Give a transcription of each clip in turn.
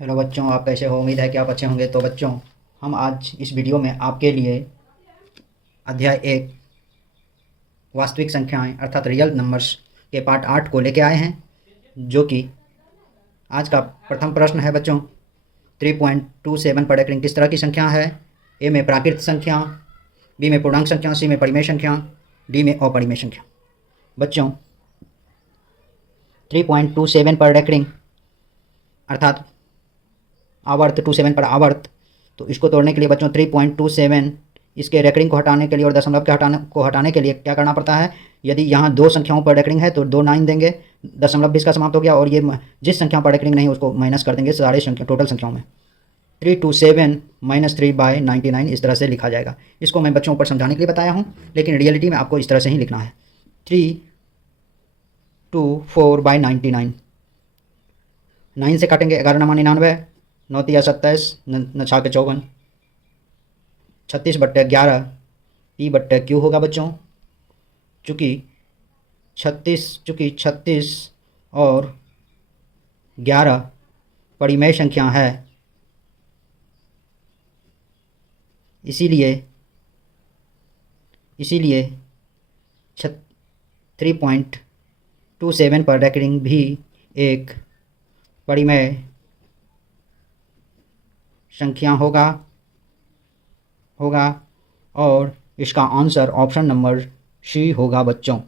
Hello बच्चों, आप कैसे हो? उम्मीद है कि आप अच्छे होंगे। तो बच्चों, हम आज इस वीडियो में आपके लिए अध्याय 1 वास्तविक संख्याएं अर्थात रियल नंबर्स के पार्ट 8 को लेके आए हैं, जो कि आज का प्रथम प्रश्न है बच्चों। 3.27 पर डेकरिंग किस तरह की संख्या है? ए में प्राकृत संख्या, बी में पूर्णांक संख्या, सी में परिमेय संख्या, डी में अपरिमेय संख्या। बच्चों, 3.27 पर डेकरिंग अर्थात आवर्त 27 पर आवर्त, तो इसको तोड़ने के लिए बच्चों 3.27 इसके रेकरिंग को हटाने के लिए और दशमलव के हटाने के लिए क्या करना पड़ता है? यदि यहाँ दो संख्याओं पर रेकरिंग है तो 2 9 देंगे, दशमलव भी इसका समाप्त हो गया, और ये जिस संख्या पर रेकरिंग नहीं उसको माइनस कर देंगे सारे संख्या टोटल संख्याओं में। 327 - 3/99 इस तरह से लिखा जाएगा। इसको मैं बच्चों ऊपर समझाने के लिए बताया हूँ, लेकिन रियलिटी में आपको इस तरह से ही लिखना है। 324/99, 9 से काटेंगे 11 9 99, 9 तिया 27, 9 छाके 54, 36/11 P/Q होगा बच्चों। चूँकि 36 और 11 परिमेय संख्या है, इसीलिए 3.27 पर रेकरिंग भी एक परिमेय संख्या होगा और इसका आंसर ऑप्शन नंबर सी होगा बच्चों।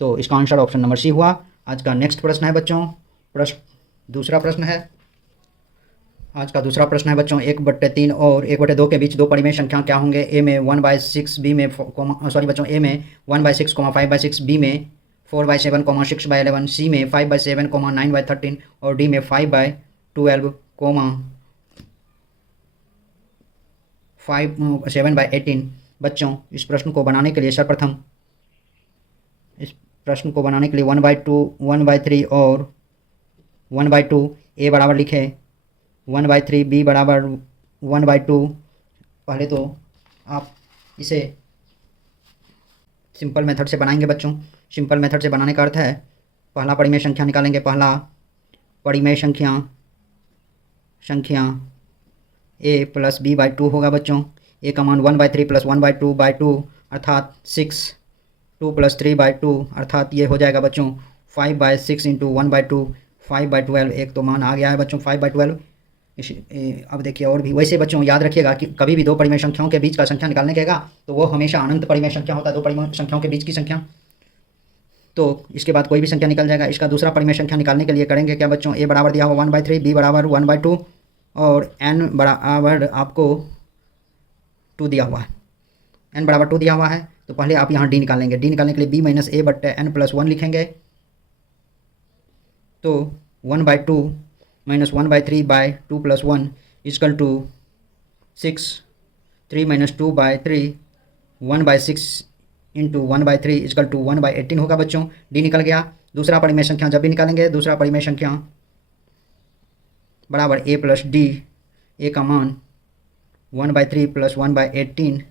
तो इसका आंसर ऑप्शन नंबर सी हुआ। आज का नेक्स्ट प्रश्न है बच्चों, दूसरा प्रश्न है। आज का दूसरा प्रश्न है बच्चों, 1/3 और 1/2 के बीच दो परिमेय संख्या क्या होंगे? ए में 1/6, बी में ए में 1/6, 5/6, बी में 4/7, 6/11, सी में 5/7, 9/13 और डी में 5/12, 7/18। बच्चों, इस प्रश्न को बनाने के लिए सर्वप्रथम इस प्रश्न को बनाने के लिए 1/2, 1/3 और 1/2 ए बराबर लिखे 1/3, बी बराबर 1/2। पहले तो आप इसे सिंपल मेथड से बनाएंगे बच्चों। सिंपल मेथड से बनाने का अर्थ है, पहला परिमेय संख्या निकालेंगे। पहला परिमेय संख्या a प्लस b/2 होगा बच्चों। a का मान 1/3 प्लस 1/2 अर्थात 6, 2 प्लस 3/2 अर्थात ये हो जाएगा बच्चों 5/6 इंटू 1/2, 5/12। एक तो मान आ गया है बच्चों 5/12। अब देखिए और भी वैसे बच्चों याद रखिएगा कि कभी भी दो परिमेय संख्याओं के बीच का संख्या निकालने कहेगा तो वो हमेशा अनंत परिमेय संख्या होता है, दो परिमेय संख्याओं के बीच की संख्या। तो इसके बाद कोई भी संख्या निकल जाएगा। इसका दूसरा परिमेय संख्या निकालने के लिए करेंगे क्या बच्चों? a बराबर दिया हुआ 1/3, b बराबर 1/2 और n बराबर आपको 2 दिया हुआ है। n बराबर 2 दिया हुआ है, तो पहले आप यहाँ d निकालेंगे। d निकालने के लिए b - a/n + 1 लिखेंगे। तो 1/2 - 1/3/2 + 1 = 6, 3 - 2/3, 1/6 इंटू 1/3 = 1/18 होगा बच्चों। d निकल गया। दूसरा परिमेय संख्या जब भी निकालेंगे, दूसरा परिमेय संख्या बराबर a + d। a का मान 1/3 + 1/18,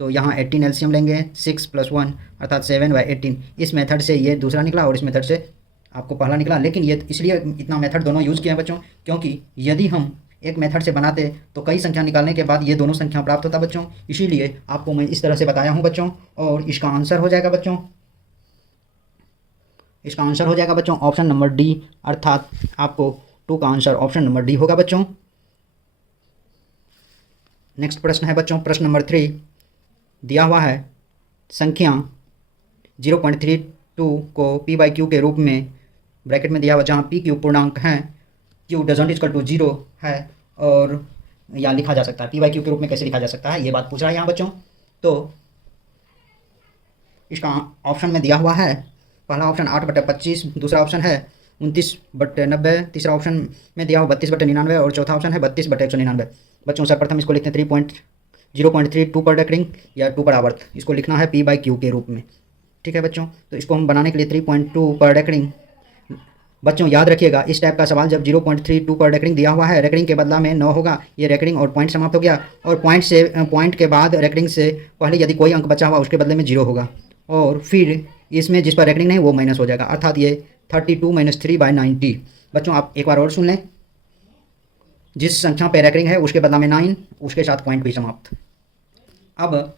तो यहाँ 18 एलसीएम लेंगे, 6 + 1 अर्थात 7/18। इस मेथड से ये दूसरा निकला और इस मेथड से आपको पहला निकला। लेकिन ये इसलिए इतना मेथड दोनों यूज़ किए हैं बच्चों, क्योंकि यदि हम एक मेथड से बनाते तो कई संख्या निकालने के बाद ये दोनों संख्या प्राप्त होता बच्चों। इसीलिए आपको मैं इस तरह से बताया हूँ बच्चों, और इसका आंसर हो जाएगा बच्चों, ऑप्शन नंबर डी, अर्थात आपको 2 का आंसर ऑप्शन नंबर डी होगा बच्चों। नेक्स्ट प्रश्न है बच्चों, प्रश्न नंबर 3 दिया हुआ है। संख्या 0.32 को p/q के रूप में ब्रैकेट में दिया हुआ, जहाँ p q पूर्णांक है, q डजंट इक्वल टू 0 है, और या लिखा जा सकता है p/q के रूप में कैसे लिखा जा सकता है, ये बात पूछ रहा है यहाँ बच्चों। तो इसका ऑप्शन में दिया हुआ है, पहला ऑप्शन 8/25, दूसरा ऑप्शन है 29/90, तीसरा ऑप्शन में दिया हुआ 32/99 और चौथा ऑप्शन है 32/199। बच्चों सर्वप्रथम इसको लिखते हैं 0.32 पर डेकरिंग या 2 पर आवर्त, इसको लिखना है p/q के रूप में। ठीक है बच्चों, तो इसको हम बनाने के लिए 3.2 पर डेकरिंग। बच्चों याद रखिएगा, इस टाइप का सवाल जब 0.32 पर रेकरिंग दिया हुआ है, रेकरिंग के बदला में 9 होगा, ये रेकरिंग और पॉइंट समाप्त हो गया, और पॉइंट के बाद रेकरिंग से पहले यदि कोई अंक बचा हुआ उसके बदले में 0 होगा, और फिर इसमें जिस पर रेकरिंग नहीं वो माइनस हो जाएगा, अर्थात ये 32 - 3/90। बच्चों आप एक बार और सुन लें, जिस संख्या पे रैकरिंग है उसके बदला में 9, उसके साथ पॉइंट भी समाप्त। अब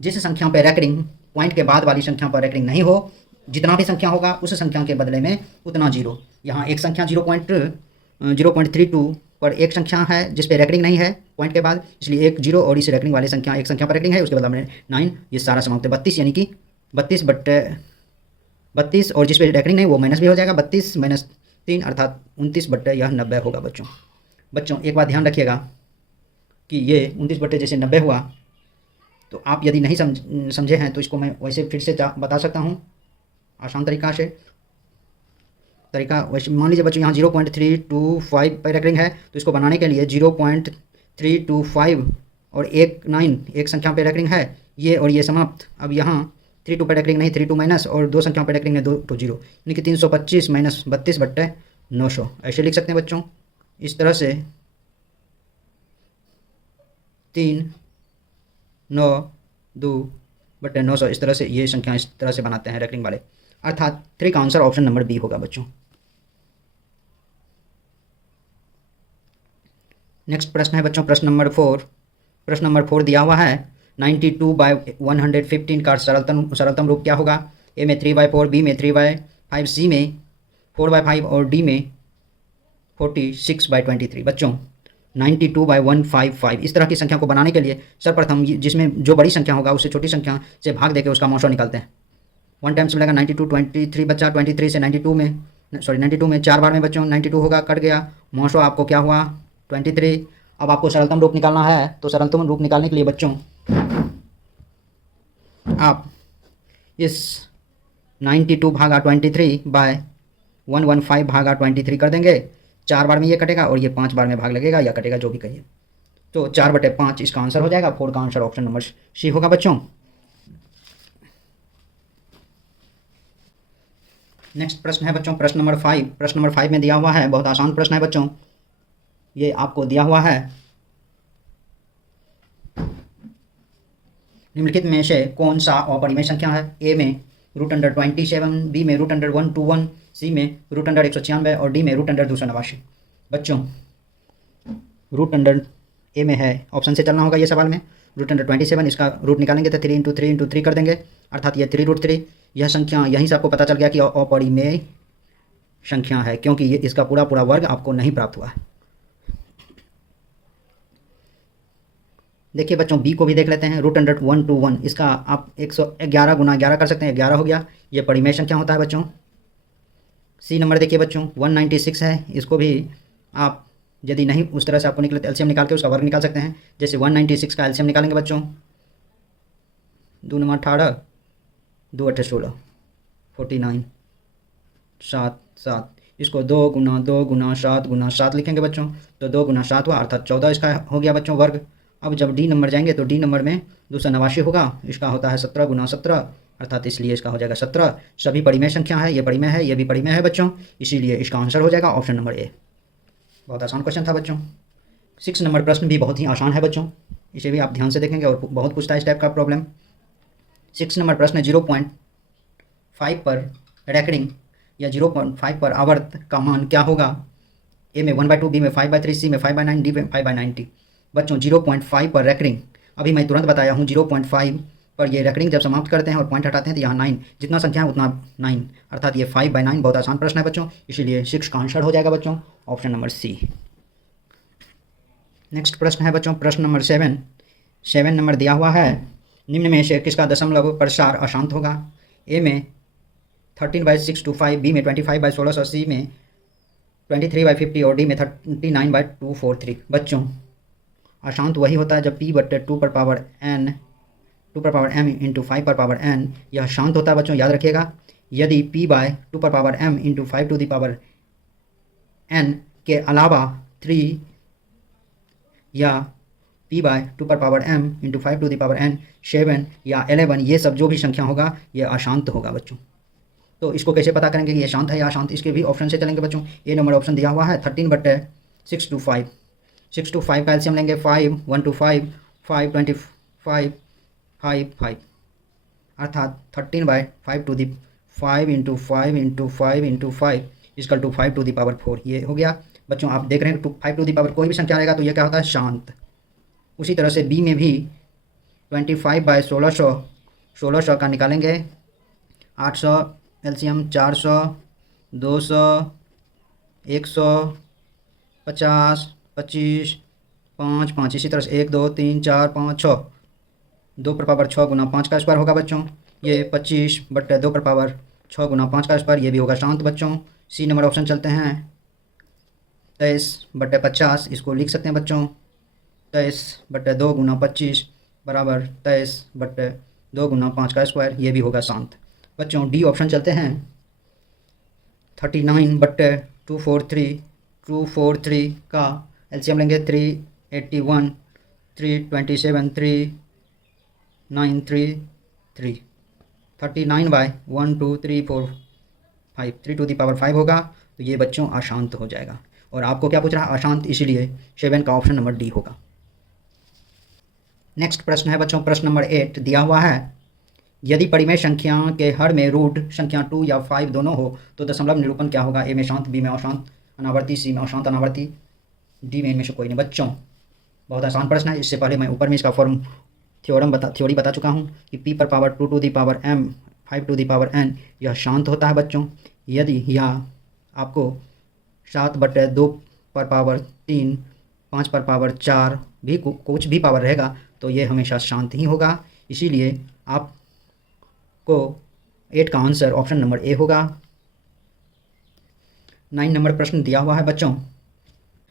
जिस संख्या पे रैकरिंग पॉइंट के बाद वाली संख्या पर रैकरिंग नहीं हो, जितना भी संख्या होगा उस संख्या के बदले में उतना जीरो। यहाँ एक संख्या 0.32 पर एक संख्या है जिस पे रैकरिंग नहीं है पॉइंट के बाद, इसलिए एक जीरो, और इस रैकरिंग वाली संख्या एक संख्या पर रैकरिंग है उसके बदले में 9, ये सारा समाप्त है 32, यानी कि 32 और जिस पे रैकरिंग नहीं वो माइनस भी हो जाएगा, 32 - 3 अर्थात 29/90 होगा बच्चों एक बात ध्यान रखिएगा कि ये 29 जैसे 90 हुआ, तो आप यदि नहीं समझे हैं तो इसको मैं वैसे फिर से बता सकता हूँ आसान तरीका से। तरीका वैसे मान लीजिए बच्चों यहाँ 0.325 पर रैकरिंग है, तो इसको बनाने के लिए 0.325 और 9 एक संख्या पर रैकरिंग है, ये और ये समाप्त। अब यहाँ 32 पर रैकरिंग नहीं, 32 माइनस, और दो संख्याओं पर रैकरिंग है 2 0, यानी कि 325 - 32/900 ऐसे लिख सकते हैं बच्चों। इस तरह से 392/900 इस तरह से ये संख्या इस तरह से बनाते हैं रैकरिंग वाले, अर्थात 3 का आंसर ऑप्शन नंबर बी होगा बच्चों। नेक्स्ट प्रश्न है बच्चों प्रश्न नंबर 4। प्रश्न नंबर 4 दिया हुआ है 92/115 का सरलतम रूप क्या होगा? ए में 3/4, बी में 3/5, सी में 4/5 और डी में 46/23। बच्चों 92/155 इस तरह की संख्या को बनाने के लिए सर्वप्रथम जिसमें जो बड़ी संख्या होगा उससे छोटी संख्या से भाग देकर उसका मौशो निकालते हैं। 1 टाइम्स मिलेगा 92, 23 बच्चा 23 से 92 में 4 बार में बच्चों 92 होगा, कट गया, मौशो आपको क्या हुआ 23। अब आपको सरलतम रूप निकालना है, तो सरलतम रूप निकालने के लिए बच्चों आप इस 92 भागा 23/115 भागा 23 कर देंगे। 4 बार में ये कटेगा और ये 5 बार में भाग लगेगा या कटेगा, जो भी कहिए, तो 4/5 इसका आंसर हो जाएगा। 4 का आंसर ऑप्शन नंबर सी होगा बच्चों। नेक्स्ट प्रश्न है बच्चों प्रश्न नंबर 5। प्रश्न नंबर 5 में दिया हुआ है, बहुत आसान प्रश्न है बच्चों, ये आपको दिया हुआ है निम्नलिखित में से कौन सा अपरिमेय संख्या है? ए में √27, बी में √121, सी में √196 और डी में √289। बच्चों ए में है, ऑप्शन से चलना होगा ये सवाल में। √27 इसका रूट निकालेंगे तो 3 × 3 × 3 कर देंगे, अर्थात ये 3√3। यह संख्या यहीं से आपको पता चल गया कि अपरिमेय संख्या है, क्योंकि ये इसका पूरा वर्ग आपको नहीं प्राप्त हुआ है। देखिए बच्चों बी को भी देख लेते हैं, √121 इसका आप 111 × 11 कर सकते हैं, 11 हो गया, ये परिमेय संख्या होता है बच्चों। सी नंबर देखिए बच्चों 196 है, इसको भी आप यदि नहीं उस तरह से आपको निकले तो एलसीएम निकाल के उसका वर्ग निकाल सकते हैं। जैसे 196 का एलसीएम निकालेंगे बच्चों, 2 × 18, 2 × 8 16, 49, 7 7, इसको 2 × 2 × 7 × 7 लिखेंगे बच्चों, तो 2 × 7 हुआ, अर्थात 14 इसका हो गया बच्चों वर्ग। अब जब डी नंबर जाएंगे तो डी नंबर में 289 होगा, इसका होता है 17 × 17, अर्थात इसलिए इसका हो जाएगा 17। सभी परिमेय संख्या है, ये परिमेय है, ये भी परिमेय है बच्चों, इसीलिए इसका आंसर हो जाएगा ऑप्शन नंबर ए। बहुत आसान क्वेश्चन था बच्चों। 6 नंबर प्रश्न भी बहुत ही आसान है बच्चों, इसे भी आप ध्यान से देखेंगे और बहुत पूछता है इस टाइप का प्रॉब्लम। 6 नंबर प्रश्न 0.5 पर रैकरिंग या 0.5 पर आवर्त का मान क्या होगा? ए में 1/2, बी में 5/3, सी में 5/9, डी में 5/90। बच्चों 0.5 पर रैकरिंग, अभी मैं तुरंत बताया हूँ 0.5 पर ये रैकरिंग जब समाप्त करते हैं और पॉइंट हटाते हैं तो यहाँ 9, जितना संख्या है उतना 9, अर्थात ये 5/9। बहुत आसान प्रश्न है बच्चों, इसीलिए 6 का आंसर हो जाएगा बच्चों ऑप्शन नंबर सी। नेक्स्ट प्रश्न है बच्चों प्रश्न नंबर 7। 7 नंबर दिया हुआ है, निम्न में से किसका दशमलव प्रसार अशांत होगा? ए में 13/625, बी में 25/1600, सी में 23/50 और डी में 39/243। बच्चों अशांत वही होता है जब p/2 पर पावर m × 5 पर पावर n यह शांत होता है बच्चों, याद रखिएगा। यदि p/2 पर power m × 5 to the power n के अलावा 3 या p/2 पर power m × 5 to the power n 7 या 11, ये सब जो भी संख्या होगा ये अशांत होगा बच्चों। तो इसको कैसे पता करेंगे कि ये शांत है या अशांत? इसके भी ऑप्शन से चलेंगे बच्चों। ए नंबर ऑप्शन दिया हुआ है 13/625, 6 to 5 का एलसीएम लेंगे 5, 1 to 5, 5, 25, 5, 5, अर्थात 13/5 to the 5 × 5 × 5 × 5 equal to 5 to the power 4, ये हो गया बच्चों आप देख रहे हैं 5 टू दी पावर कोई भी संख्या आएगा तो ये क्या होता है, शांत। उसी तरह से बी में भी 25/1600, 1600 का निकालेंगे 800, एलसीएम 400, 200, 100, 50, 25, 5, 5, इसी तरह से 1, 2, 3, 4, 5, 6, 2 पर पावर 6 गुना 5 का स्क्वायर होगा बच्चों। ये 25/2 पर पावर 6 गुना 5 का स्क्वायर, ये भी होगा शांत बच्चों। सी नंबर ऑप्शन चलते हैं, 23/50, इसको लिख सकते हैं बच्चों 23/2 गुना 25 बराबर 23/2 गुना 5 का स्क्वायर, ये भी होगा शांत बच्चों। डी ऑप्शन चलते हैं, 39/243, 243 का एलसीएम लेंगे 381, 327, 3933, 39/1 2 3 4 5, 3 टू दी पावर 5 होगा, तो ये बच्चों अशांत हो जाएगा। और आपको क्या पूछ रहा है, अशांत, इसीलिए 7 का ऑप्शन नंबर डी होगा। नेक्स्ट प्रश्न है बच्चों, प्रश्न नंबर 8 दिया हुआ है, यदि परिमेय संख्या के हर में रूट संख्या 2 या 5 दोनों हो तो दशमलव निरूपण क्या होगा। ए में शांत, बी में अशांत अनावर्ती, सी में अशांत अनावर्ती, डी में इनमें से कोई नहीं। बच्चों बहुत आसान प्रश्न है, इससे पहले मैं ऊपर में इसका थ्योरी बता चुका हूँ कि p पर power 2 to the power m, 5 to the power n यह शांत होता है बच्चों। यदि यह आपको 7/2 पर पावर 3, 5 पर पावर 4 भी कुछ भी पावर रहेगा तो ये हमेशा शांत ही होगा, इसीलिए आपको 8 का आंसर ऑप्शन नंबर ए होगा। 9 नंबर प्रश्न दिया हुआ है बच्चों,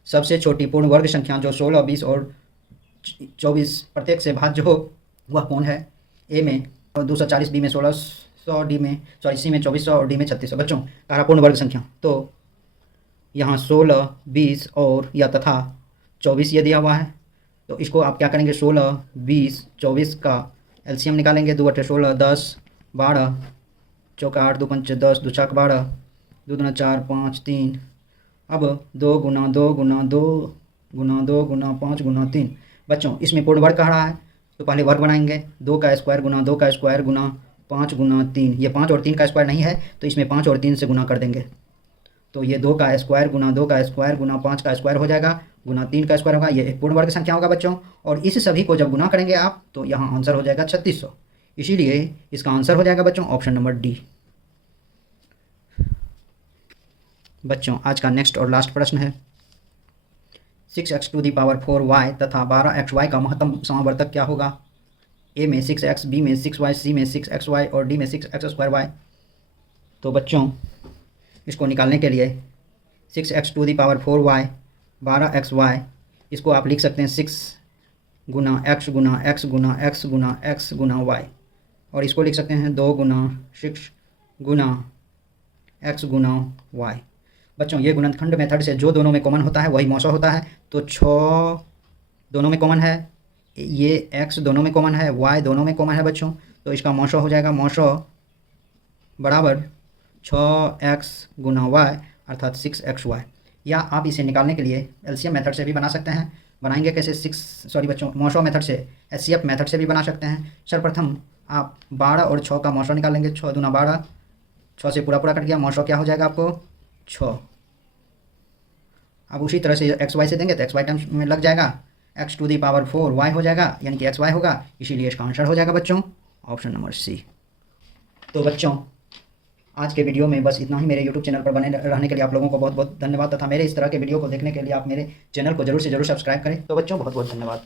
सबसे छोटी पूर्ण वर्ग संख्या जो 16, 20 और 24 प्रत्येक से भाज्य हो वह कौन है। ए में 240, बी में 1600, डी में सी में 2400 और डी में 3600। बच्चों कहा पूर्ण वर्ग संख्या, तो यहाँ 16, 20 और या तथा 24 ये दिया हुआ है, तो इसको आप क्या करेंगे, 16, 20, 24 का एलसीएम निकालेंगे। 2 × 16, 10, 12, चौका 8, 2 पंच 10, 2 छक 12, 2 दूना 4, 5, 3। अब 2 गुना 2 गुना 2 गुना 2 गुना 5 गुना 3। बच्चों इसमें पूर्ण वर्ग कह रहा है तो पहले वर्ग बनाएंगे, 2 का स्क्वायर गुना 2 का स्क्वायर गुना 5 गुना 3। ये 5 और 3 का स्क्वायर नहीं है तो इसमें 5 और 3 से गुना कर देंगे, तो ये 2 का स्क्वायर गुना 2 का स्क्वायर गुना 5 का स्क्वायर हो जाएगा, गुना 3 का स्क्वायर होगा। ये एक पूर्ण वर्ग संख्या होगा बच्चों, और इस सभी को जब गुना करेंगे आप तो यहाँ आंसर हो जाएगा 3600, इसीलिए इसका आंसर हो जाएगा बच्चों ऑप्शन नंबर डी। बच्चों आज का नेक्स्ट और लास्ट प्रश्न है, 6x to the power 4y तथा 12xy का महत्तम समावर्तक क्या होगा। ए में 6x, बी में 6y, सी में 6xy और डी में 6x²y। तो बच्चों इसको निकालने के लिए 6x to the power 4y, 12xy, इसको आप लिख सकते हैं 6 गुना x गुना x गुना x गुना x गुना y, और इसको लिख सकते हैं 2 गुना 6 गुना x गुना y। बच्चों ये गुणनखंड मेथड से जो दोनों में कॉमन होता है वही मौसा होता है, तो 6 दोनों में कॉमन है, ये x दोनों में कॉमन है, y दोनों में कॉमन है बच्चों, तो इसका मौसा हो जाएगा मौसा बराबर 6x गुना y अर्थात 6xy। या आप इसे निकालने के लिए एलसीएम मेथड से भी बना सकते हैं। बनाएंगे कैसे, बच्चों मौसा मेथड से, एचसीएफ मेथड से भी बना सकते हैं। सर्वप्रथम आप 12 और 6 का मौसा निकालेंगे, 6 दूना 12, 6 से पूरा कट गया, मौसा क्या हो जाएगा आपको 6। अब उसी तरह से एक्स वाई से देंगे तो एक्स वाई टर्म्स में लग जाएगा, x to the power 4y हो जाएगा, यानी कि xy होगा, इसीलिए इसका आंसर हो जाएगा बच्चों ऑप्शन नंबर सी। तो बच्चों आज के वीडियो में बस इतना ही। मेरे YouTube चैनल पर बने रहने के लिए आप लोगों को बहुत बहुत धन्यवाद, तथा मेरे इस तरह के वीडियो को देखने के लिए आप मेरे चैनल को जरूर से जरूर सब्सक्राइब करें। तो बच्चों बहुत बहुत धन्यवाद।